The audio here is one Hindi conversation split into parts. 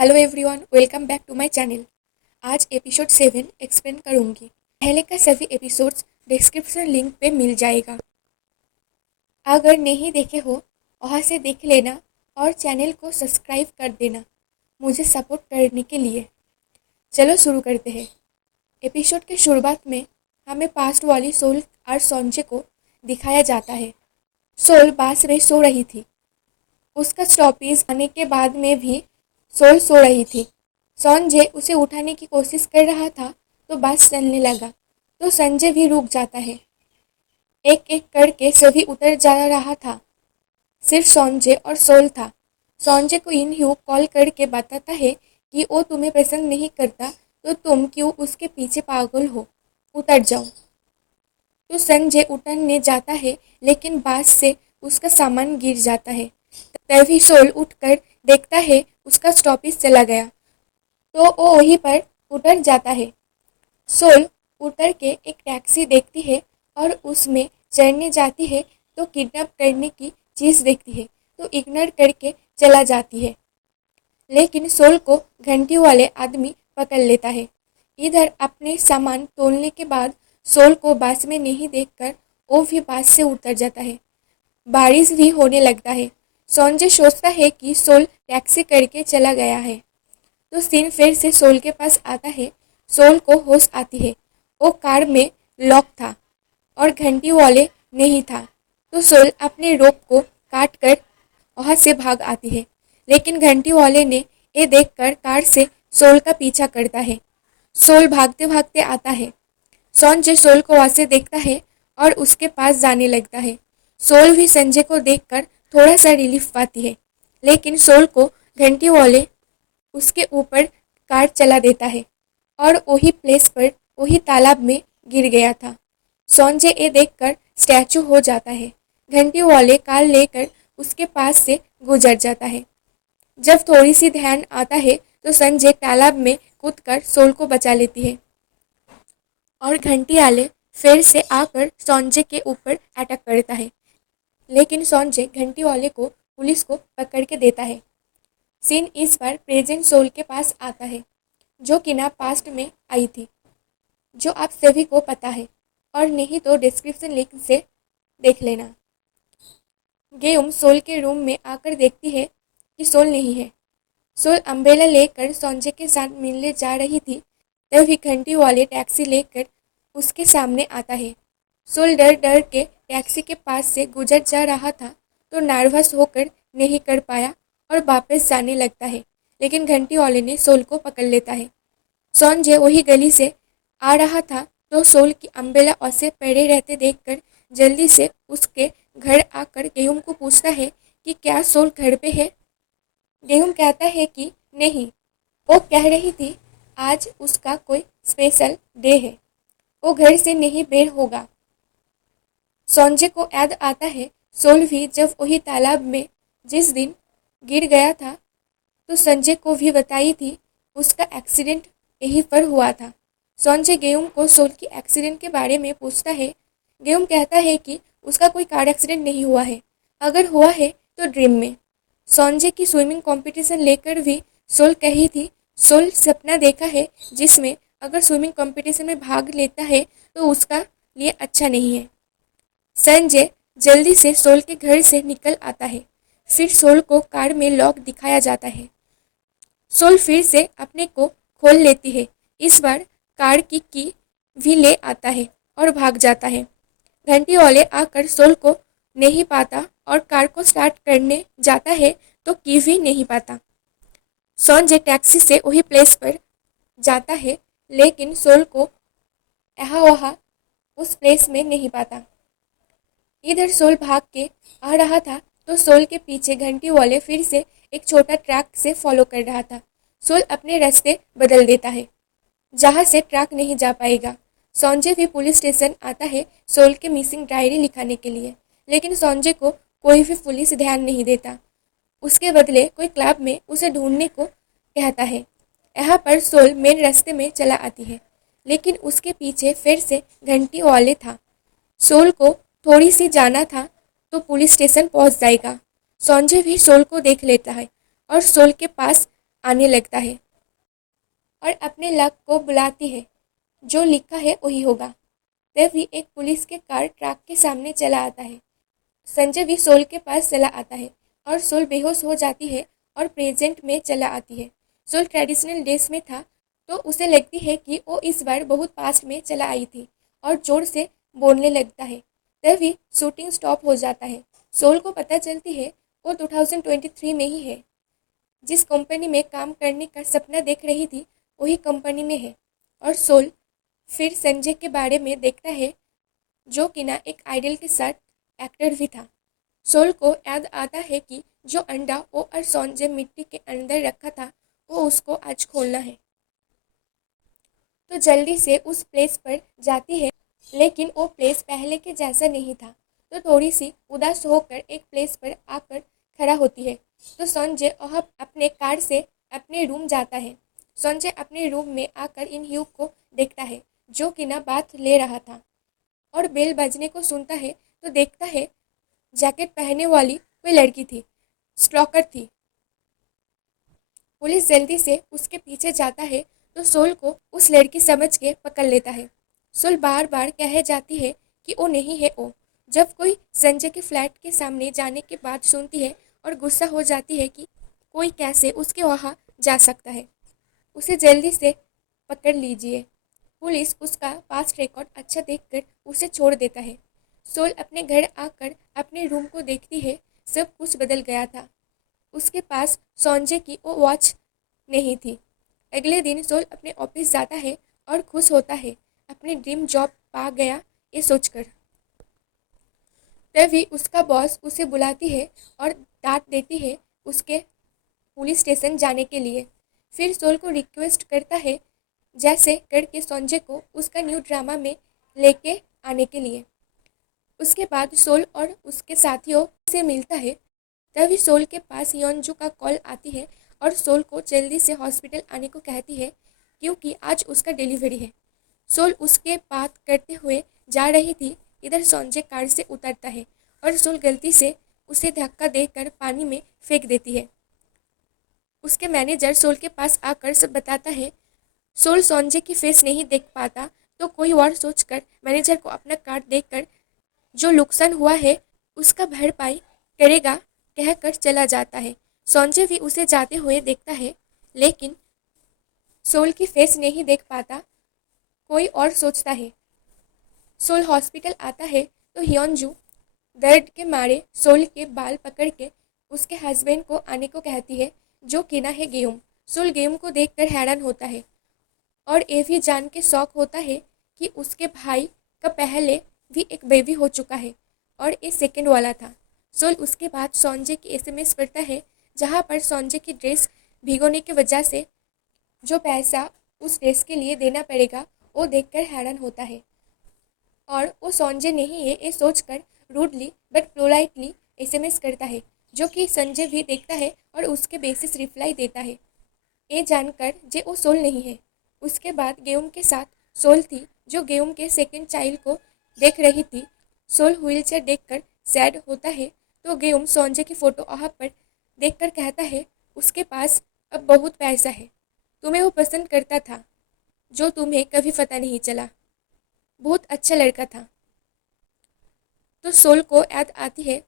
Hello everyone, welcome back to my channel. आज एपिसोड 7 एक्सप्लेन करूंगी। पहले का सभी एपिसोड्स डिस्क्रिप्शन लिंक पे मिल जाएगा। अगर नहीं देखे हो वहाँ से देख लेना और चैनल को सब्सक्राइब कर देना मुझे सपोर्ट करने के लिए। चलो शुरू करते हैं। एपिसोड के शुरुआत में हमें पास्ट वाली सोल और संजय को दिखाया जाता है। सोल बास में सो रही थी। उसका स्टॉपेज आने के बाद में भी सोल सो रही थी। संजय उसे उठाने की कोशिश कर रहा था तो बस चलने लगा तो संजय भी रुक जाता है। एक एक करके सभी उतर जा रहा था। सिर्फ संजय और सोल था। संजय को इनह्यू कॉल करके बताता है कि वो तुम्हें पसंद नहीं करता तो तुम क्यों उसके पीछे पागल हो, उतर जाओ। तो संजय उतरने जाता है लेकिन बस से उसका सामान गिर जाता है। तभी सोल उठकर देखता है उसका स्टॉपेज चला गया तो वो वहीं पर उतर जाता है। सोल उतर के एक टैक्सी देखती है और उसमें चढ़ने जाती है तो किडनैप करने की चीज़ देखती है तो इग्नोर करके चला जाती है। लेकिन सोल को घंटी वाले आदमी पकड़ लेता है। इधर अपने सामान तोलने के बाद सोल को बस में नहीं देखकर वो भी बस से उतर जाता है। बारिश भी होने लगता है। संजय सोचता है कि सोल टैक्सी करके चला गया है तो सीन फिर से सोल के पास आता है। सोल को होश आती है। वो कार में लॉक था और घंटी वाले नहीं था तो सोल अपने रोप को काट कर वहां से भाग आती है। लेकिन घंटी वाले ने ये देखकर कार से सोल का पीछा करता है। सोल भागते भागते आता है। संजय सोल को वहां से देखता है और उसके पास जाने लगता है। सोल भी संजय को देखकर थोड़ा सा रिलीफ पाती है लेकिन सोल को घंटी वाले उसके ऊपर कार चला देता है और वही प्लेस पर वही तालाब में गिर गया था। संजय ये देखकर स्टैचू हो जाता है। घंटी वाले कार लेकर उसके पास से गुजर जाता है। जब थोड़ी सी ध्यान आता है तो संजय तालाब में कूदकर सोल को बचा लेती है और घंटी वाले फिर से आकर संजय के ऊपर अटैक करता है। लेकिन संजय घंटी वाले को पुलिस को पकड़ के देता है। सीन इस बार प्रेजेंट सोल के पास आता है जो कि ना पास्ट में आई थी, जो आप सभी को पता है और नहीं तो डिस्क्रिप्शन लिंक से देख लेना। गेम सोल के रूम में आकर देखती है कि सोल नहीं है। सोल अम्ब्रेला लेकर संजय के साथ मिलने जा रही थी तभी घंटी वाले टैक्सी लेकर उसके सामने आता है। सोल डर डर के टैक्सी के पास से गुजर जा रहा था तो नर्वस होकर नहीं कर पाया और वापस जाने लगता है। लेकिन घंटी वाले ने सोल को पकड़ लेता है। संजय वही गली से आ रहा था तो सोल की अम्ब्रेला ऐसे पड़े रहते देखकर जल्दी से उसके घर आकर गेहूं को पूछता है कि क्या सोल घर पे है। गेहूं कहता है कि नहीं, वो कह रही थी आज उसका कोई स्पेशल डे है, वो घर से नहीं बेर होगा। संजय को याद आता है सोल भी जब वही तालाब में जिस दिन गिर गया था तो संजय को भी बताई थी उसका एक्सीडेंट यहीं पर हुआ था। संजय गेहूं को सोल की एक्सीडेंट के बारे में पूछता है। गेहूं कहता है कि उसका कोई कार एक्सीडेंट नहीं हुआ है, अगर हुआ है तो ड्रीम में। संजय की स्विमिंग कंपटीशन लेकर भी सोल कही थी सोल सपना देखा है जिसमें अगर स्विमिंग कंपटीशन में भाग लेता है तो उसका लिए अच्छा नहीं है। संजय जल्दी से सोल के घर से निकल आता है। फिर सोल को कार में लॉक दिखाया जाता है। सोल फिर से अपने को खोल लेती है। इस बार कार की भी ले आता है और भाग जाता है। घंटी वाले आकर सोल को नहीं पाता और कार को स्टार्ट करने जाता है तो की भी नहीं पाता। संजय टैक्सी से वही प्लेस पर जाता है लेकिन सोल को यहाँ वहाँ उस प्लेस में नहीं पाता। इधर सोल भाग के आ रहा था तो सोल के पीछे घंटी वाले फिर से एक छोटा ट्रक से फॉलो कर रहा था। सोल अपने रास्ते बदल देता है जहाँ से ट्रक नहीं जा पाएगा। संजय भी पुलिस स्टेशन आता है सोल के मिसिंग डायरी लिखाने के लिए, लेकिन संजय को कोई भी पुलिस ध्यान नहीं देता। उसके बदले कोई क्लब में उसे ढूंढने को कहता है। यहाँ पर सोल मेन रास्ते में चला आती है लेकिन उसके पीछे फिर से घंटी वाले था। सोल को थोड़ी सी जाना था तो पुलिस स्टेशन पहुंच जाएगा। संजय भी सोल को देख लेता है और सोल के पास आने लगता है और अपने लक को बुलाती है, जो लिखा है वही होगा। तभी एक पुलिस के कार ट्रक के सामने चला आता है। संजय भी सोल के पास चला आता है और सोल बेहोश हो जाती है और प्रेजेंट में चला आती है। सोल ट्रेडिशनल ड्रेस में था तो उसे लगती है कि वो इस बार बहुत पास्ट में चला आई थी और जोर से बोलने लगता है। तभी शूटिंग स्टॉप हो जाता है। सोल को पता चलती है वो 2023 में ही है। जिस कंपनी में काम करने का सपना देख रही थी वही कंपनी में है। और सोल फिर संजय के बारे में देखता है, जो कि ना एक आइडल के साथ एक्टर भी था। सोल को याद आता है कि जो अंडा वो और संजय मिट्टी के अंदर रखा था वो उसको आज खोलना है। तो जल्दी से उस प्लेस पर जाती है, लेकिन वो प्लेस पहले के जैसा नहीं था। तो थोड़ी सी उदास होकर एक प्लेस पर आकर खड़ा होती है। तो संजय वह अपने कार से अपने रूम जाता है। संजय अपने रूम में आकर इन ह्यू को देखता है, जो कि ना बात ले रहा था और बेल बजने को सुनता है। तो देखता है जैकेट पहने वाली कोई लड़की थी, स्टॉकर थी। पुलिस जल्दी से उसके पीछे जाता है तो सोल को उस लड़की समझ के पकड़ लेता है। सोल बार बार कह जाती है कि वो नहीं है वो। जब कोई संजय के फ्लैट के सामने जाने के बाद सुनती है और गुस्सा हो जाती है कि कोई कैसे उसके वहाँ जा सकता है, उसे जल्दी से पकड़ लीजिए। पुलिस उसका पास्ट रिकॉर्ड अच्छा देखकर उसे छोड़ देता है। सोल अपने घर आकर अपने रूम को देखती है। सब कुछ बदल गया था। उसके पास संजय की वो वॉच नहीं थी। अगले दिन सोल अपने ऑफिस जाता है और खुश होता है अपने ड्रीम जॉब पा गया ये सोचकर। तभी उसका बॉस उसे बुलाती है और डांट देती है उसके पुलिस स्टेशन जाने के लिए। फिर सोल को रिक्वेस्ट करता है जैसे करके संजय को उसका न्यू ड्रामा में लेके आने के लिए। उसके बाद सोल और उसके साथियों से मिलता है। तभी सोल के पास योंजू का कॉल आती है और सोल को जल्दी से हॉस्पिटल आने को कहती है, क्योंकि आज उसका डिलीवरी है। सोल उसके बात करते हुए जा रही थी, इधर संजय कार से उतरता है और सोल गलती से उसे धक्का देकर पानी में फेंक देती है। उसके मैनेजर सोल के पास आकर सब बताता है। सोल संजय की फेस नहीं देख पाता तो कोई और सोचकर मैनेजर को अपना कार्ड देकर जो नुकसान हुआ है उसका भरपाई करेगा कहकर चला जाता है। संजय भी उसे जाते हुए देखता है, लेकिन सोल की फेस नहीं देख पाता, कोई और सोचता है। सोल हॉस्पिटल आता है तो हियोंजू दर्द के मारे सोल के बाल पकड़ के उसके हस्बैंड को आने को कहती है, जो कि ना है गेम। सोल गेम को देखकर हैरान होता है और ये भी जान के शौक होता है कि उसके भाई का पहले भी एक बेबी हो चुका है और ये सेकंड वाला था। सोल उसके बाद संजय की एसएमएस पढ़ता है, जहाँ पर संजय की ड्रेस भिगोने की वजह से जो पैसा उस ड्रेस के लिए देना पड़ेगा वो देखकर हैरान होता है और वो संजय नहीं है ये सोचकर रूडली बट पोलाइटली एसएमएस करता है, जो कि संजय भी देखता है और उसके बेसिस रिप्लाई देता है, ये जानकर जे वो सोल नहीं है। उसके बाद गेम के साथ सोल थी, जो गेम के सेकंड चाइल्ड को देख रही थी। सोल व्हीलचेयर देखकर सैड होता है तो गेम संजय की फोटो वहाँ पर देखकर कहता है, उसके पास अब बहुत पैसा है, तुम्हें वो पसंद करता था, जो तुम्हें कभी पता नहीं चला, बहुत अच्छा लड़का था। तो सोल को याद आती है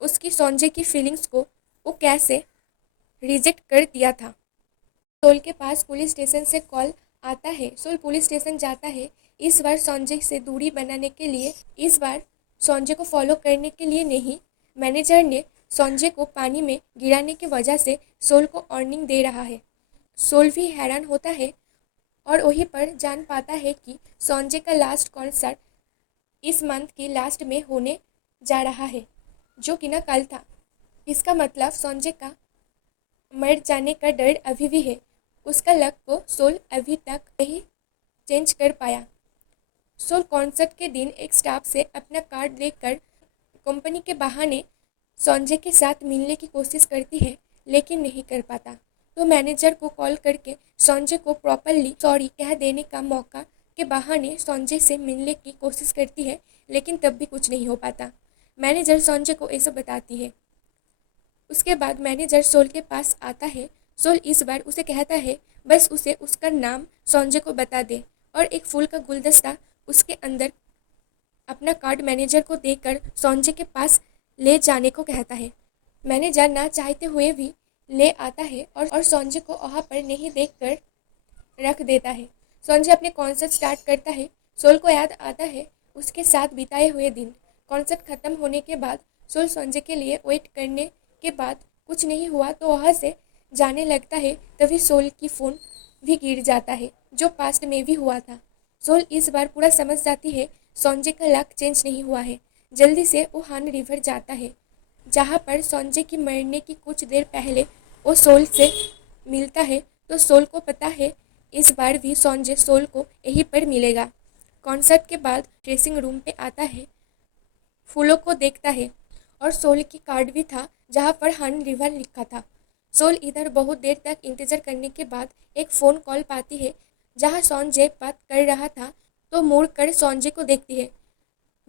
उसकी संजय की फीलिंग्स को वो कैसे रिजेक्ट कर दिया था। सोल के पास पुलिस स्टेशन से कॉल आता है। सोल पुलिस स्टेशन जाता है, इस बार संजय से दूरी बनाने के लिए, इस बार संजय को फॉलो करने के लिए नहीं। मैनेजर ने संजय को पानी में गिराने की वजह से सोल को वार्निंग दे रहा है। सोल भी हैरान होता है और वहीं पर जान पाता है कि संजय का लास्ट कॉन्सर्ट इस मंथ की लास्ट में होने जा रहा है, जो कि ना कल था। इसका मतलब संजय का मर जाने का डर अभी भी है। उसका लक को सोल अभी तक नहीं चेंज कर पाया। सोल कॉन्सर्ट के दिन एक स्टाफ से अपना कार्ड लेकर कंपनी के बहाने संजय के साथ मिलने की कोशिश करती है, लेकिन नहीं कर पाता। तो मैनेजर को कॉल करके संजय को प्रॉपरली सॉरी कह देने का मौका के बहाने संजय से मिलने की कोशिश करती है, लेकिन तब भी कुछ नहीं हो पाता। मैनेजर संजय को ऐसा बताती है। उसके बाद मैनेजर सोल के पास आता है। सोल इस बार उसे कहता है बस उसे उसका नाम संजय को बता दे और एक फूल का गुलदस्ता उसके अंदर अपना कार्ड मैनेजर को देकर संजय के पास ले जाने को कहता है। मैनेजर ना चाहते हुए भी ले आता है और संजय को वहाँ पर नहीं देखकर रख देता है। संजय अपने कॉन्सर्ट स्टार्ट करता है। सोल को याद आता है उसके साथ बिताए हुए दिन। कॉन्सर्ट खत्म होने के बाद सोल संजय के लिए वेट करने के बाद कुछ नहीं हुआ तो वहाँ से जाने लगता है। तभी सोल की फ़ोन भी गिर जाता है जो पास्ट में भी हुआ था। सोल इस बार पूरा समझ जाती है संजय का लक चेंज नहीं हुआ है। जल्दी से वो हान रिवर जाता है जहाँ पर संजय की मरने की कुछ देर पहले वो सोल से मिलता है। तो सोल को पता है इस बार भी संजय सोल को यहीं पर मिलेगा। कॉन्सर्ट के बाद ड्रेसिंग रूम पे आता है, फूलों को देखता है और सोल की कार्ड भी था जहाँ पर हान रिवर लिखा था। सोल इधर बहुत देर तक इंतजार करने के बाद एक फ़ोन कॉल पाती है जहाँ संजय बात कर रहा था तो मुड़ कर संजय को देखती है।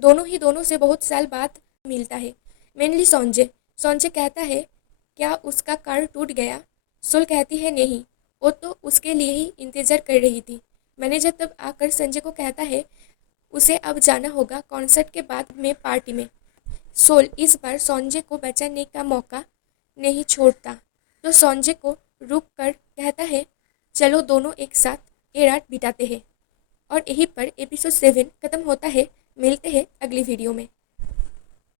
दोनों से बहुत साल बाद मिलता है। मेनली संजय कहता है क्या उसका कार टूट गया? सोल कहती है नहीं, वो तो उसके लिए ही इंतजार कर रही थी। मैनेजर तब आकर संजय को कहता है उसे अब जाना होगा कॉन्सर्ट के बाद में पार्टी में। सोल इस बार संजय को बचाने का मौका नहीं छोड़ता तो संजय को रुक कर कहता है चलो दोनों एक साथ ये रात बिताते हैं। और यहीं पर एपिसोड 7 खत्म होता है। मिलते हैं अगली वीडियो में।